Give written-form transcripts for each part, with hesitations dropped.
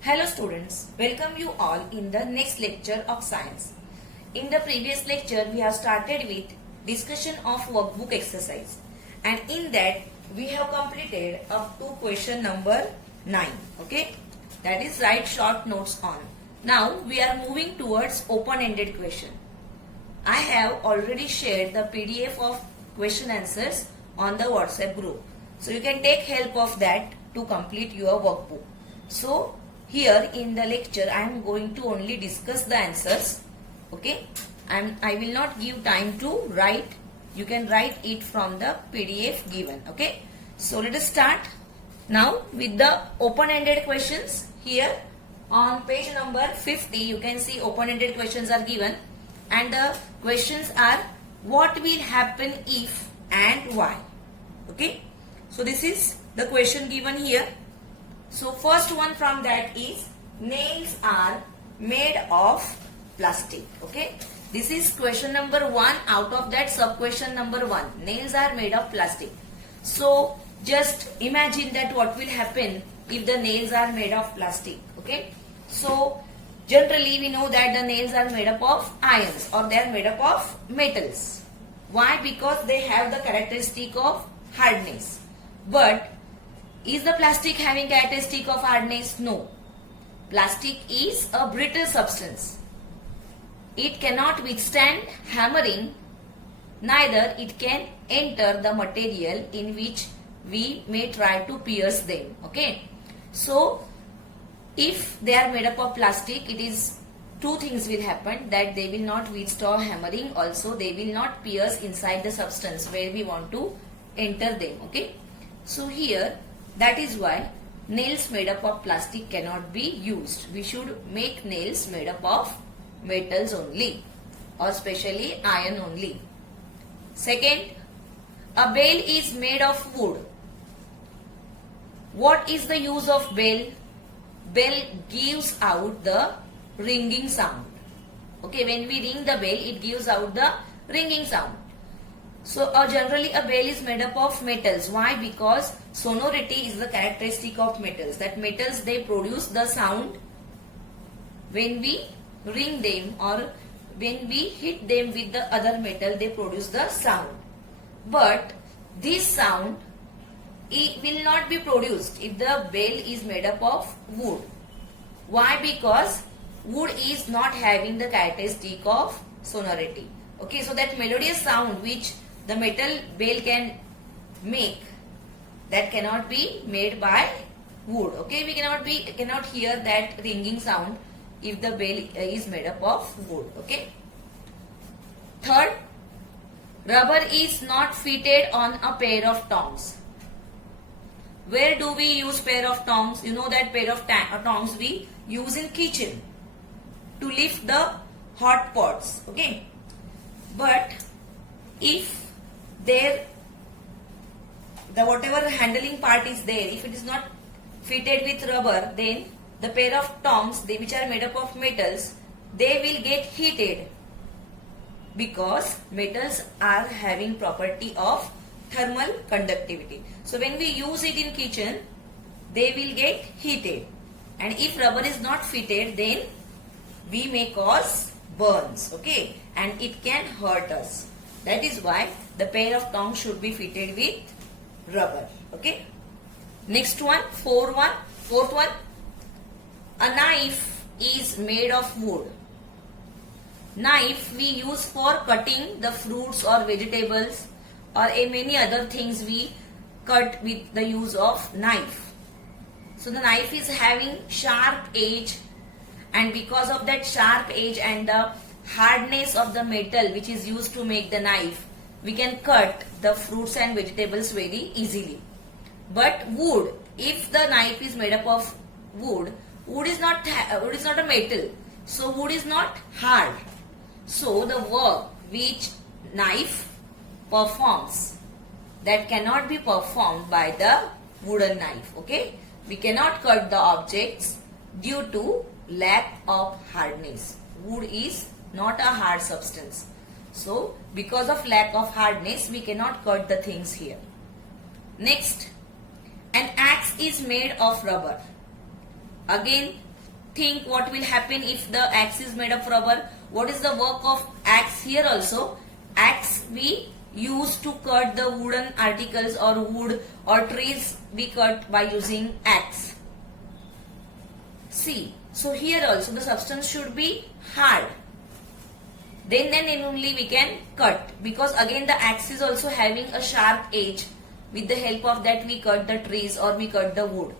Hello students, welcome you all in the next lecture of science. In the previous lecture we have started with discussion of workbook exercise and in that we have completed up to question number 9. Okay, that is write short notes on. Now we are moving towards open-ended question. I have already shared the PDF of question answers on the WhatsApp group. So you can take help of that to complete your workbook. So here in the lecture I am going to only discuss the answers. Okay, and I will not give time to write. You can write it from the PDF given. Okay, so let us start now with the open-ended questions. Here on page number 50 you can see open-ended questions are given and the questions are what will happen if and why. Okay, so this is the question given here. So first one from that is nails are made of plastic. Okay, this is question number 1 out of that sub question number 1. Nails are made of plastic. So just imagine that what will happen if the nails are made of plastic. Okay, so generally we know that the nails are made up of ions or they are made up of metals. Why? Because they have the characteristic of hardness. But is the plastic having characteristic of hardness? No. Plastic is a brittle substance. It cannot withstand hammering, neither it can enter the material in which we may try to pierce them. Okay. So if they are made up of plastic, it is two things will happen, that they will not withstand hammering, also they will not pierce inside the substance where we want to enter them. Okay. So here that is why nails made up of plastic cannot be used. We should make nails made up of metals only or specially iron only. Second, a bell is made of wood. What is the use of bell? Bell gives out the ringing sound. Okay, when we ring the bell, it gives out the ringing sound. So generally a bell is made up of metals. Why? Because sonority is the characteristic of metals. That metals, they produce the sound when we ring them or when we hit them with the other metal, they produce the sound. But this sound it will not be produced if the bell is made up of wood. Why? Because wood is not having the characteristic of sonority. Okay, so that melodious sound which the metal bell can make, that cannot be made by wood. Okay, we cannot hear that ringing sound if the bell is made up of wood. Okay. Third, rubber is not fitted on a pair of tongs. Where do we use pair of tongs? You know that pair of tongs we use in kitchen to lift the hot pots. Okay, but if the whatever handling part is there, if it is not fitted with rubber, then the pair of tongs, which are made up of metals, they will get heated because metals are having property of thermal conductivity. So when we use it in kitchen, they will get heated, and if rubber is not fitted, then we may cause burns. Okay, and it can hurt us. That is why the pair of tongs should be fitted with rubber. Okay. Next one, fourth one. A knife is made of wood. Knife we use for cutting the fruits or vegetables or many other things we cut with the use of knife. So the knife is having sharp edge, and because of that sharp edge and the hardness of the metal which is used to make the knife, we can cut the fruits and vegetables very easily. But wood, if the knife is made up of wood, wood is not a metal, so wood is not hard. So the work which knife performs, that cannot be performed by the wooden knife. Okay, we cannot cut the objects due to lack of hardness. Wood is not a hard substance. So because of lack of hardness, we cannot cut the things here. Next, an axe is made of rubber. Again, think what will happen if the axe is made of rubber? What is the work of axe here also? Axe we use to cut the wooden articles or wood or trees we cut by using axe. See, so here also the substance should be hard. Then only we can cut, because again the axe is also having a sharp edge. With the help of that we cut the trees or we cut the wood.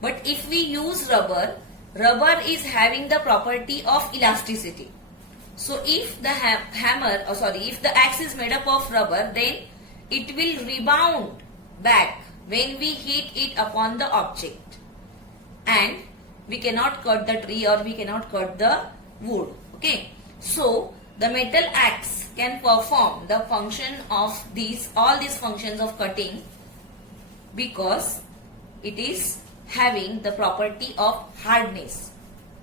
But if we use rubber, rubber is having the property of elasticity. So if the if the axe is made up of rubber, then it will rebound back when we hit it upon the object. And we cannot cut the tree or we cannot cut the wood. Okay. So the metal axe can perform the function of all these functions of cutting, because it is having the property of hardness.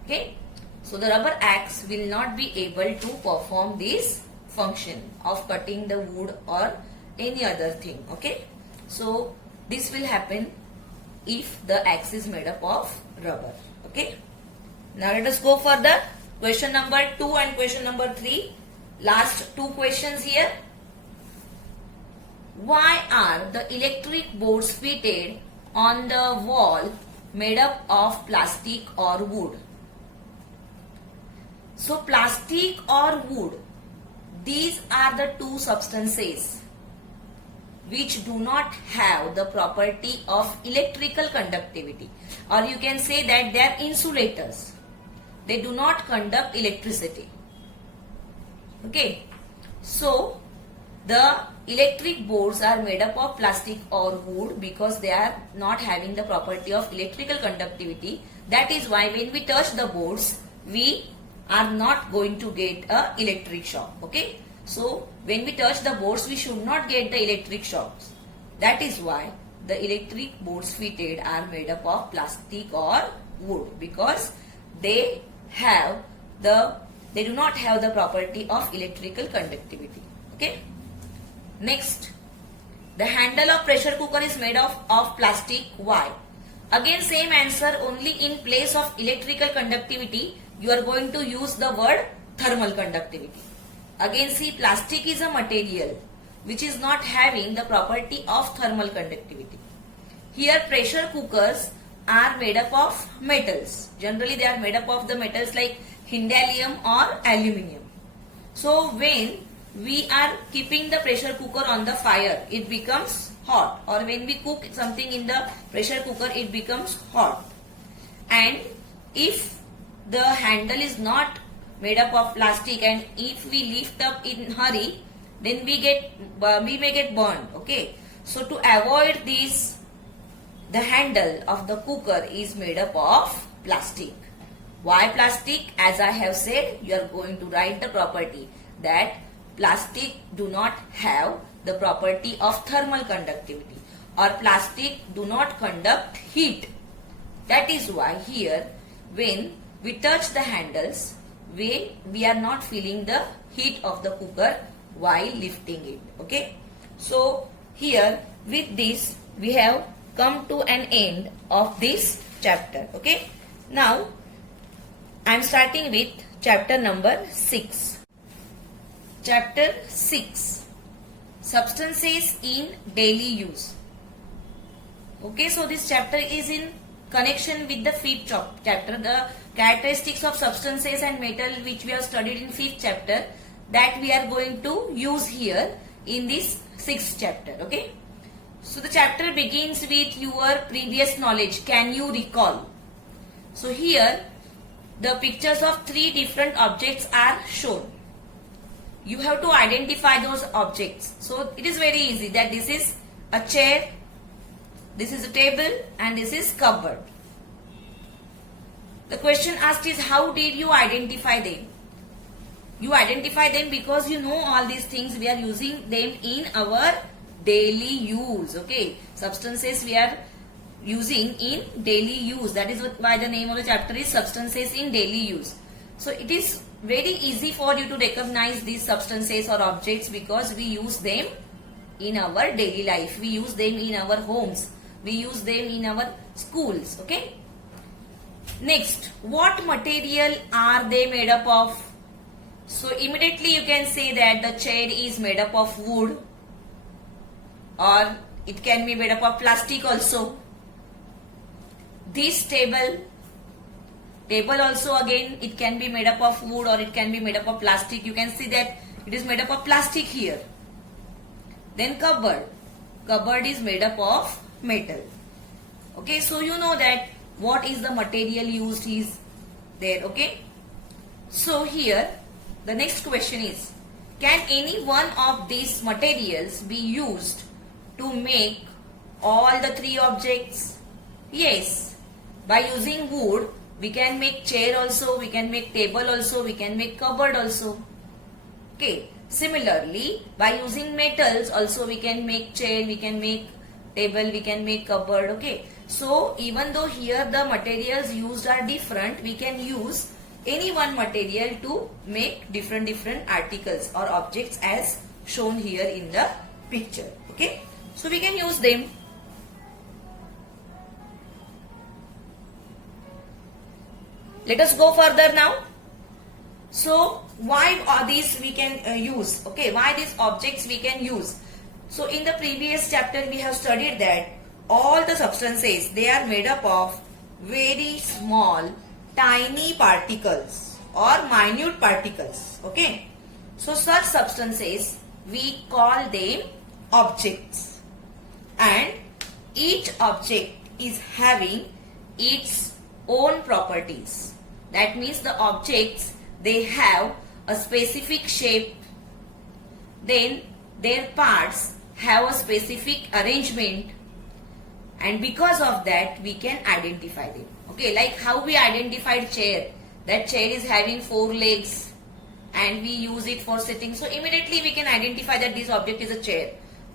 Okay. So the rubber axe will not be able to perform this function of cutting the wood or any other thing. Okay. So this will happen if the axe is made up of rubber. Okay. Now let us go further. Question number 2 and question number 3. Last 2 questions here. Why are the electric boards fitted on the wall made up of plastic or wood? So plastic or wood, these are the 2 substances which do not have the property of electrical conductivity, or you can say that they are insulators. They do not conduct electricity. Okay. So the electric boards are made up of plastic or wood because they are not having the property of electrical conductivity. That is why when we touch the boards, we are not going to get a electric shock. Okay. So when we touch the boards, we should not get the electric shocks. That is why the electric boards fitted are made up of plastic or wood, because they do not have the property of electrical conductivity. Okay. Next, the handle of pressure cooker is made of plastic. Why? Again same answer, only in place of electrical conductivity you are going to use the word thermal conductivity. Again see, plastic is a material which is not having the property of thermal conductivity. Here pressure cookers are made up of metals. Generally they are made up of the metals like hindallium or aluminium. So when we are keeping the pressure cooker on the fire, it becomes hot, or when we cook something in the pressure cooker, it becomes hot. And if the handle is not made up of plastic and if we lift up in hurry, then we may get burned. Okay. So to avoid this, the handle of the cooker is made up of plastic. Why plastic? As I have said, you are going to write the property that plastic do not have the property of thermal conductivity, or plastic do not conduct heat. That is why here when we touch the handles, we are not feeling the heat of the cooker while lifting it. Okay. So here with this we have come to an end of this chapter. Okay. Now I am starting with chapter number 6. Chapter 6, substances in daily use. Okay, so this chapter is in connection with the 5th chapter, the characteristics of substances and metal, which we have studied in 5th chapter, that we are going to use here in this 6th chapter. Okay, so the chapter begins with your previous knowledge. Can you recall? So here the pictures of 3 different objects are shown. You have to identify those objects. So it is very easy that this is a chair, this is a table, and this is cupboard. The question asked is, how did you identify them? You identify them because you know all these things. We are using them in our daily use. Okay, substances we are using in daily use. That is why the name of the chapter is substances in daily use. So it is very easy for you to recognize these substances or objects because we use them in our daily life. We use them in our homes. We use them in our schools. Okay. Next, what material are they made up of? So immediately you can say that the chair is made up of wood, or it can be made up of plastic also. This table also again it can be made up of wood or it can be made up of plastic. You can see that it is made up of plastic here. Then cupboard is made up of metal. Okay, so you know that what is the material used is there. Okay, so here the next question is, can any one of these materials be used to make all the three objects? Yes, by using wood we can make chair also, we can make table also, we can make cupboard also. Okay, similarly by using metals also we can make chair, we can make table, we can make cupboard. Okay, so even though here the materials used are different, we can use any one material to make different articles or objects as shown here in the picture. Okay, so we can use them. Let us go further now. So why are these we can use? Okay, why these objects we can use? So in the previous chapter we have studied that all the substances, they are made up of very small tiny particles or minute particles. Okay, so such substances we call them objects, and each object is having its own properties. That means the objects, they have a specific shape, then their parts have a specific arrangement, and because of that we can identify them. Okay, like how we identified chair, that chair is having 4 legs and we use it for sitting, so immediately we can identify that this object is a chair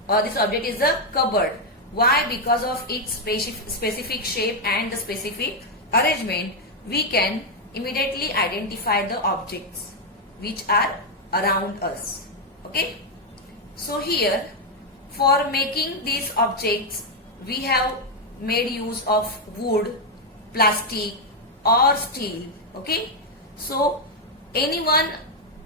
or this object is a cupboard. Why? Because of its specific shape and the specific arrangement, we can immediately identify the objects which are around us. Okay, so here for making these objects we have made use of wood, plastic or steel. Okay, so any one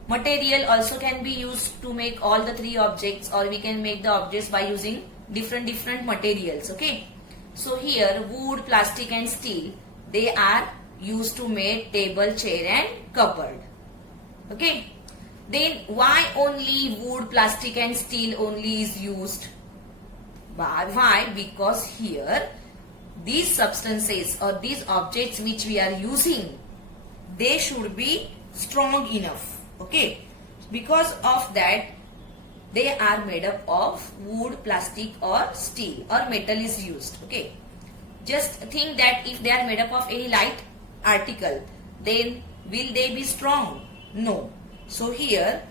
material also can be used to make all the three objects, or we can make the objects by using different materials. Okay, so here wood, plastic and steel, they are used to make table, chair and cupboard. Okay, then why only wood, plastic and steel only is used? Why? Because here these substances or these objects which we are using, they should be strong enough. Okay, because of that they are made up of wood, plastic or steel or metal is used. Okay, just think that if they are made up of any light article, then will they be strong? No. So here,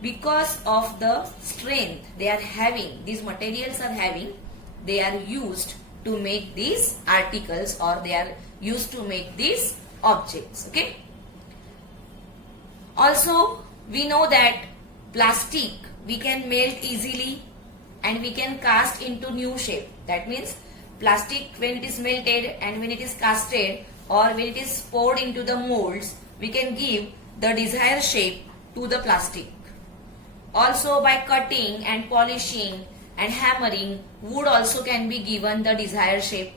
because of the strength they are having, these materials are having, they are used to make these articles or they are used to make these objects. Okay, also we know that plastic we can melt easily and we can cast into new shape. That means plastic, when it is melted and when it is casted or when it is poured into the molds, we can give the desired shape to the plastic. Also by cutting and polishing and hammering, wood also can be given the desired shape.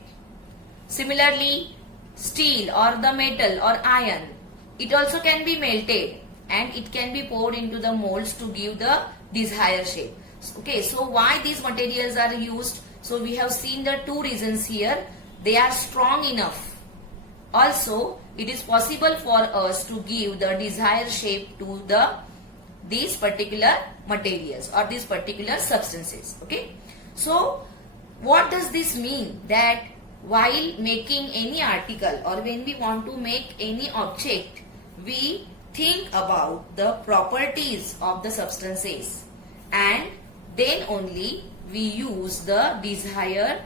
Similarly, steel or the metal or iron, it also can be melted and it can be poured into the molds to give the desired shape. Okay, so why these materials are used? So we have seen the two reasons here. They are strong enough. Also, it is possible for us to give the desired shape to these particular materials or these particular substances. Okay, so what does this mean? That while making any article or when we want to make any object, we think about the properties of the substances and then only we use the desired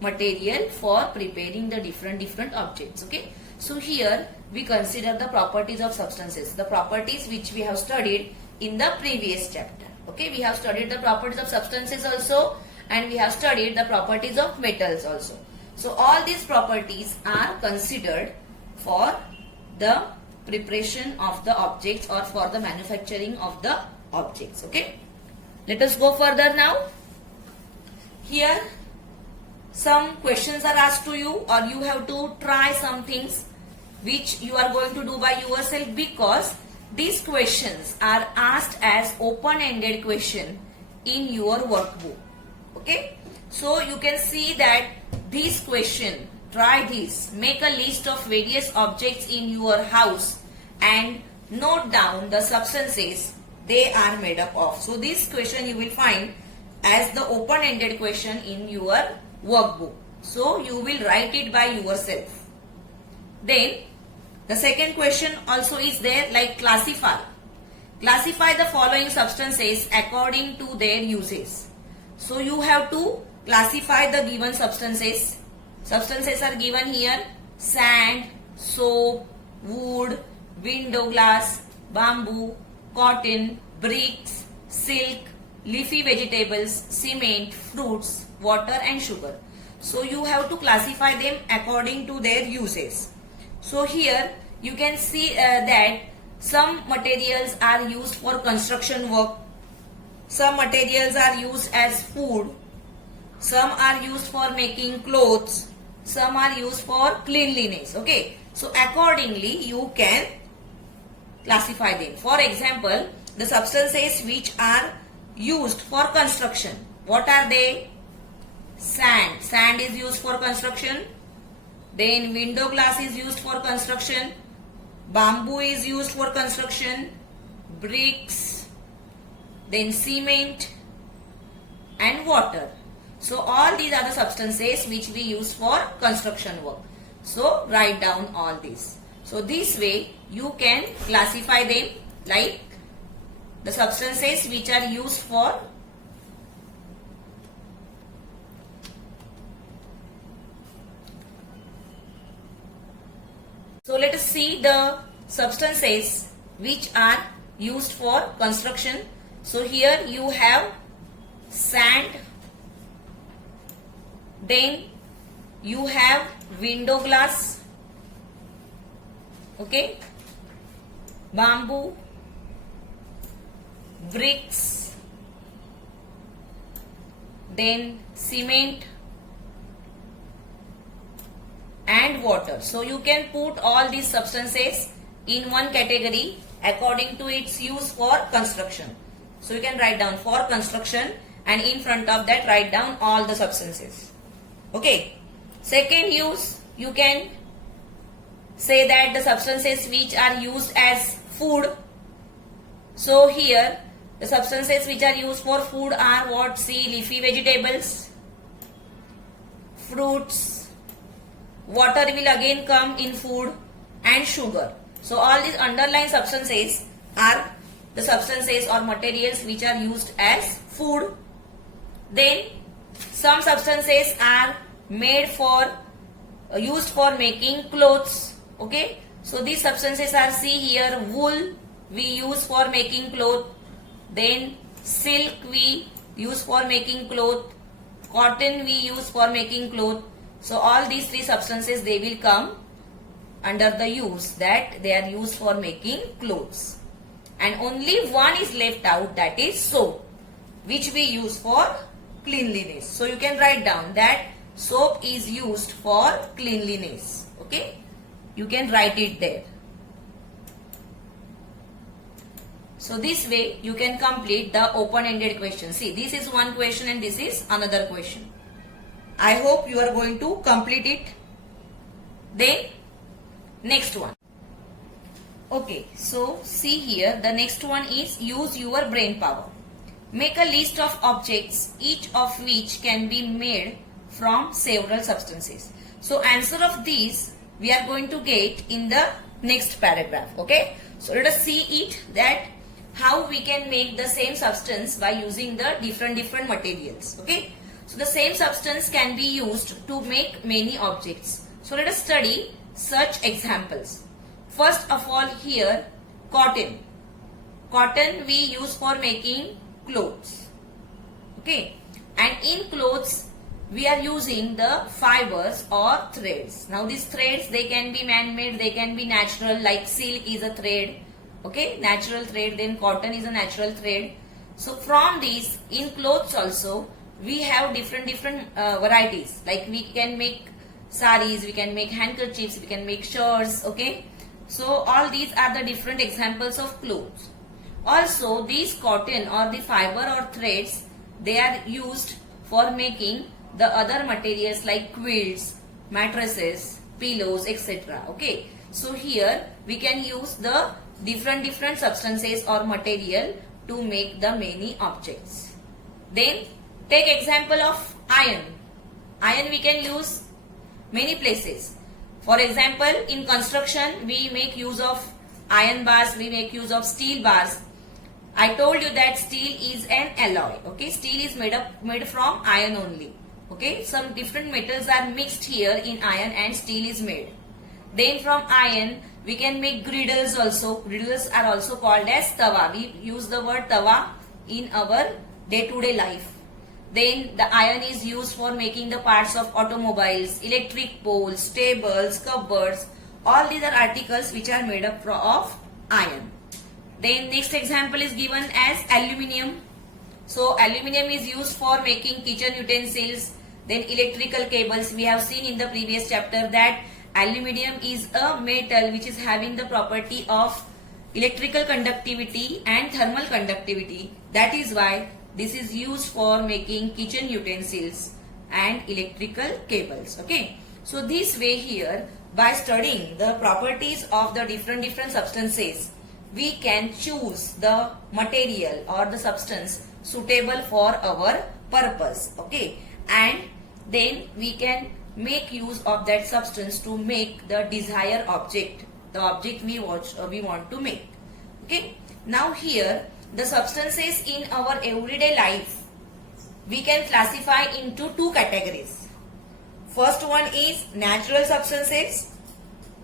material for preparing the different objects. Okay, so here we consider the properties of substances, the properties which we have studied in the previous chapter. Okay, we have studied the properties of substances also and we have studied the properties of metals also. So all these properties are considered for the preparation of the objects or for the manufacturing of the objects. Okay. Let us go further now. Here some questions are asked to you, or you have to try some things which you are going to do by yourself, because these questions are asked as open-ended question in your workbook. Okay. So you can see that this question, try this, make a list of various objects in your house and note down the substances they are made up of. So this question you will find as the open-ended question in your workbook. So you will write it by yourself. Then the second question also is there, like classify. Classify the following substances according to their uses. So you have to classify the given substances. Substances are given here: sand, soap, wood, window glass, bamboo, cotton, bricks, silk, leafy vegetables, cement, fruits, water and sugar. So you have to classify them according to their uses. So here you can see that some materials are used for construction work, some materials are used as food, some are used for making clothes, some are used for cleanliness. Okay, so accordingly you can classify them. For example, the substances which are used for construction, what are they? Sand. Sand is used for construction. Then window glass is used for construction. Bamboo is used for construction. Bricks. Then cement and water. So all these are the substances which we use for construction work. So write down all these. So this way you can classify them, like the substances which are used for So let us see the substances which are used for construction. So here you have sand, then you have window glass, okay, bamboo, bricks, then cement and water. So you can put all these substances in one category according to its use for construction. So you can write down for construction and in front of that write down all the substances. Okay. Second use, you can say that the substances which are used as food. So here the substances which are used for food are what? See, leafy vegetables, fruits, water will again come in food, and sugar. So all these underlying substances are the substances or materials which are used as food. Then some substances are made for used for making clothes. Okay, so these substances are, see here, wool we use for making cloth, then silk we use for making cloth, cotton we use for making cloth. So all these three substances, they will come under the use that they are used for making clothes. And only one is left out, that is soap, which we use for cleanliness. So you can write down that soap is used for cleanliness. Okay, you can write it there. So this way you can complete the open-ended question. See, this is one question and this is another question. I hope you are going to complete it. Then next one. Okay, so see here, the next one is use your brain power. Make a list of objects, each of which can be made from several substances. So answer of these we are going to get in the next paragraph. Okay, so let us see it, that how we can make the same substance by using the different materials. Okay, so the same substance can be used to make many objects. So let us study such examples. First of all, here cotton. Cotton we use for making clothes. Okay, and in clothes we are using the fibers or threads. Now these threads, they can be man-made, they can be natural, like silk is a thread, okay, natural thread, then cotton is a natural thread. So from these, in clothes also, we have different varieties, like we can make saris, we can make handkerchiefs, we can make shirts, okay. So all these are the different examples of clothes. Also these cotton or the fiber or threads, they are used for making the other materials like quilts, mattresses, pillows, etc. Okay. So here we can use the different substances or material to make the many objects. Then take example of iron. Iron we can use many places. For example, in construction we make use of iron bars, we make use of steel bars. I told you that steel is an alloy. Okay, steel is made from iron only. Okay, some different metals are mixed here in iron and steel is made. Then from iron we can make griddles also. Griddles are also called as tawa. We use the word tawa in our day-to-day life. Then the iron is used for making the parts of automobiles, electric poles, tables, cupboards. All these are articles which are made up of iron. Then next example is given as aluminium. So aluminium is used for making kitchen utensils. Then electrical cables. We have seen in the previous chapter that aluminium is a metal which is having the property of electrical conductivity and thermal conductivity. That is why this is used for making kitchen utensils and electrical cables. Okay. So this way here, by studying the properties of the different substances, we can choose the material or the substance suitable for our purpose. Okay. And then we can make use of that substance to make the desired object, the object we want to make. Okay. Now here, the substances in our everyday life, we can classify into two categories. First one is natural substances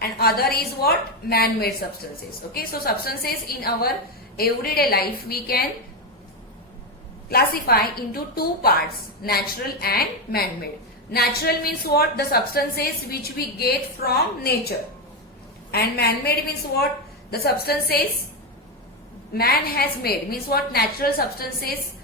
and other is what? Man-made substances. Okay, so substances in our everyday life we can classify into two parts, natural and man-made. Natural means what? The substances which we get from nature. And man-made means what? The substances man has made. Means what? Natural substances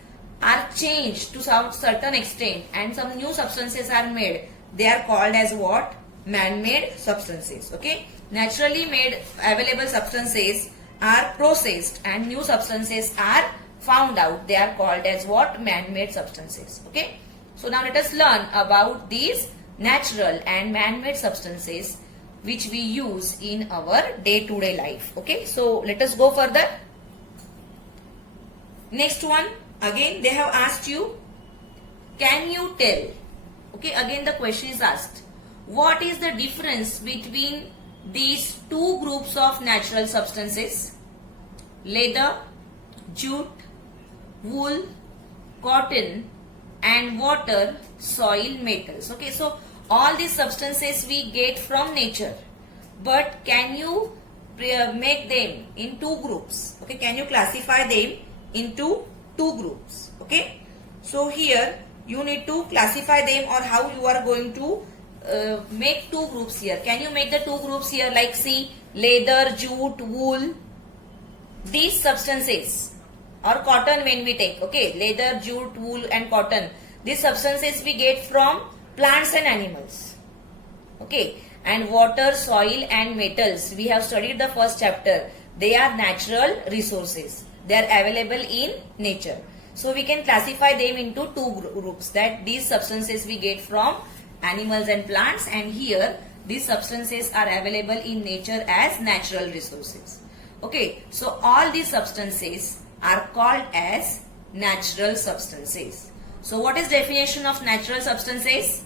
are changed to some certain extent and some new substances are made. They are called as what? Man-made substances. Okay. Naturally made available substances are processed and new substances are found out. They are called as what? Man-made substances. Okay. So now let us learn about these natural and man-made substances which we use in our day-to-day life. Okay. So let us go further. Next one, again they have asked you, can you tell? Okay, again the question is asked, what is the difference between these two groups of natural substances? Leather, jute, wool, cotton and water, soil, metals. Okay, so all these substances we get from nature, but can you make them in two groups? Okay, can you classify them into two groups? Okay, so here you need to classify them, or how you are going to make two groups here. Can you make the two groups here? Like see, leather, jute, wool, these substances, or cotton when we take, okay, leather, jute, wool and cotton, these substances we get from plants and animals. Okay, and water, soil and metals, we have studied the first chapter. They are natural resources. They are available in nature. So we can classify them into two groups, that these substances we get from animals and plants, and here these substances are available in nature as natural resources. Okay, so all these substances are called as natural substances. So what is definition of natural substances?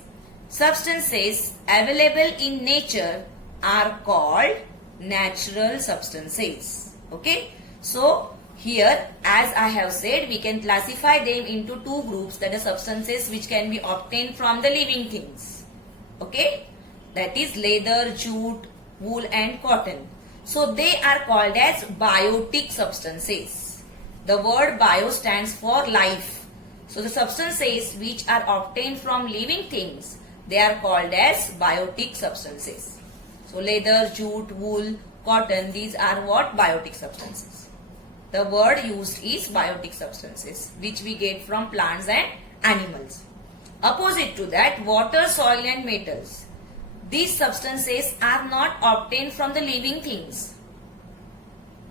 Substances available in nature are called natural substances. Okay, so here, as I have said, we can classify them into two groups, that are substances which can be obtained from the living things. Okay, that is leather, jute, wool and cotton. So they are called as biotic substances. The word bio stands for life. So the substances which are obtained from living things, they are called as biotic substances. So leather, jute, wool, cotton, these are what? Biotic substances. The word used is biotic substances which we get from plants and animals. Opposite to that, water, soil and metals. These substances are not obtained from the living things.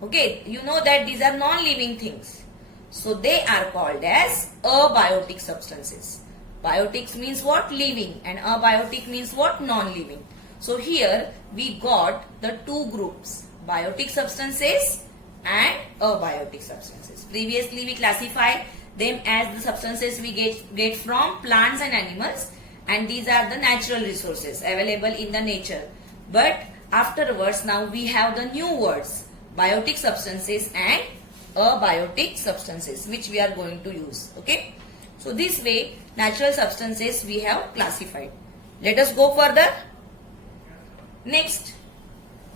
Okay, you know that these are non-living things. So they are called as abiotic substances. Biotics means what? Living, and abiotic means what? Non-living. So here we got the two groups, biotic substances and abiotic substances. Previously we classified them as the substances we get from plants and animals, and these are the natural resources available in the nature. But afterwards now we have the new words, biotic substances and abiotic substances, which we are going to use. Okay, so this way natural substances we have classified. Let us go further. Next,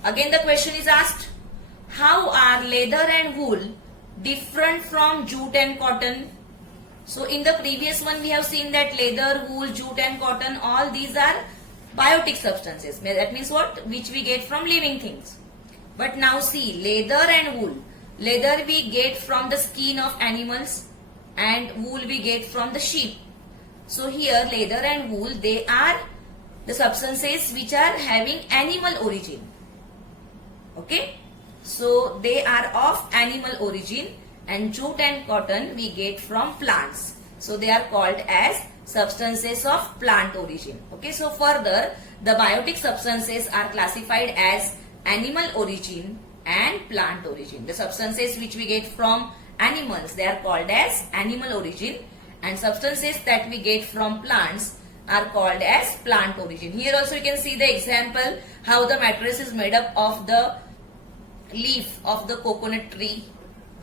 again the question is asked, how are leather and wool different from jute and cotton? So in the previous one we have seen that leather, wool, jute and cotton, all these are biotic substances. That means what? Which we get from living things. But now see, leather and wool. Leather we get from the skin of animals and wool we get from the sheep. So here leather and wool, they are the substances which are having animal origin. Okay, so they are of animal origin, and jute and cotton we get from plants. So they are called as substances of plant origin. Okay, so further the biotic substances are classified as animal origin and plant origin. The substances which we get from animals, they are called as animal origin, and substances that we get from plants are called as plant origin. Here also you can see the example how the mattress is made up of the leaf of the coconut tree,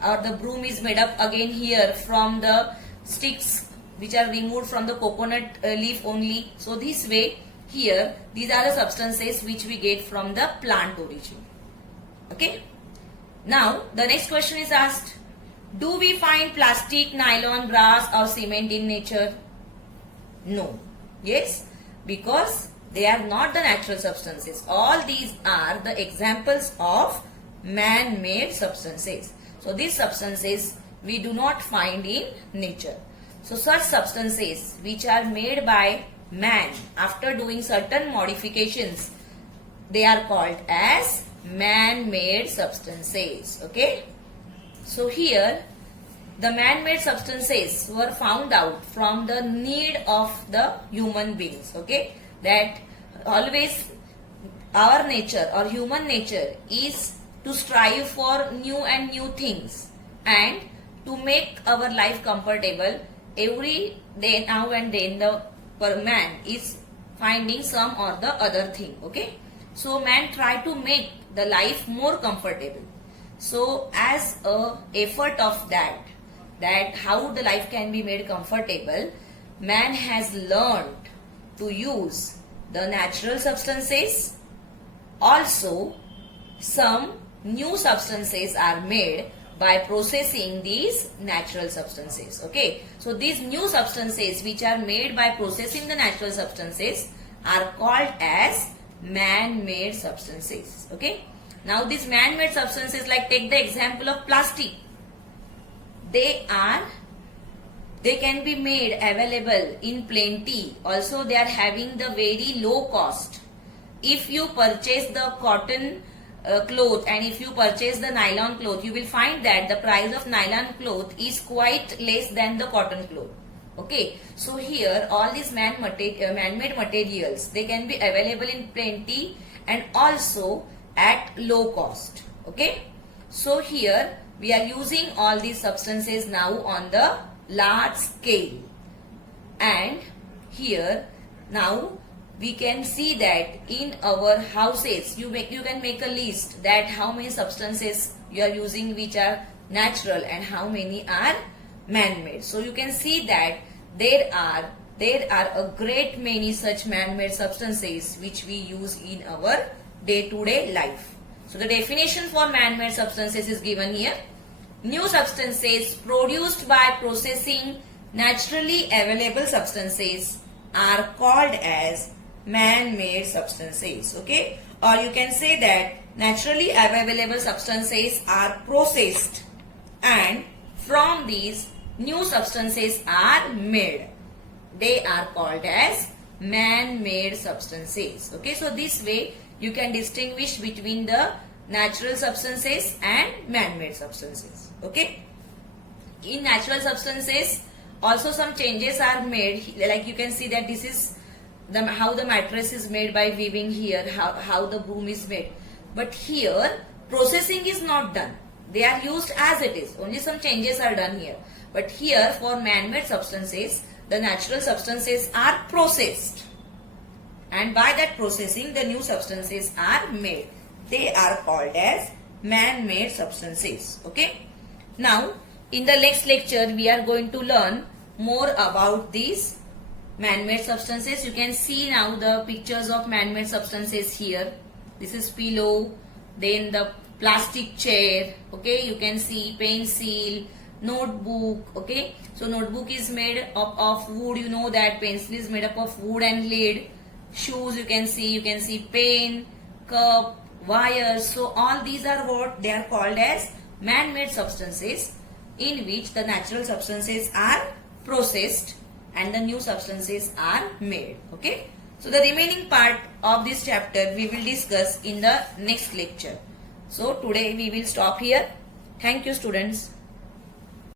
or the broom is made up again here from the sticks which are removed from the coconut leaf only. So this way here these are the substances which we get from the plant origin. Okay, now the next question is asked, do we find plastic, nylon, grass or cement in nature? No. Yes, because they are not the natural substances. All these are the examples of man-made substances. So these substances we do not find in nature. So such substances which are made by man after doing certain modifications, they are called as man-made substances. Okay, so here the man-made substances were found out from the need of the human beings. Okay, that always our nature or human nature is to strive for new and new things and to make our life comfortable. Every day, now and then, the man is finding some or the other thing. Okay, so man try to make the life more comfortable. So as a effort of that how the life can be made comfortable, man has learned to use the natural substances. Also some new substances are made by processing these natural substances. Okay, so these new substances which are made by processing the natural substances are called as man-made substances. Okay, now these man-made substances, like take the example of plastic, they can be made available in plenty. Also they are having the very low cost. If you purchase the cotton cloth and if you purchase the nylon cloth, you will find that the price of nylon cloth is quite less than the cotton cloth. Okay, so here all these man-made materials, they can be available in plenty and also at low cost. Okay, so here we are using all these substances now on the large scale, and here now we can see that in our houses you can make a list that how many substances you are using which are natural and how many are man-made. So you can see that there are a great many such man-made substances which we use in our day-to-day life. So the definition for man-made substances is given here. New substances produced by processing naturally available substances are called as man-made substances. Okay, or you can say that naturally available substances are processed and from these new substances are made. They are called as man-made substances. Okay, so this way you can distinguish between the natural substances and man-made substances. Okay, in natural substances also some changes are made, like you can see that this is how the mattress is made by weaving here, how the broom is made. But here processing is not done. They are used as it is. Only some changes are done here. But here for man-made substances, the natural substances are processed. And by that processing, the new substances are made. They are called as man-made substances. Okay. Now, in the next lecture, we are going to learn more about these man-made substances. You can see now the pictures of man-made substances here. This is pillow, then the plastic chair. Okay, you can see pencil, notebook. Okay, so notebook is made up of wood. You know that pencil is made up of wood and lead. Shoes you can see pen, cup, wires. So all these are what they are called as man-made substances, in which the natural substances are processed and the new substances are made. Okay, so the remaining part of this chapter we will discuss in the next lecture. So today we will stop here. Thank you, students.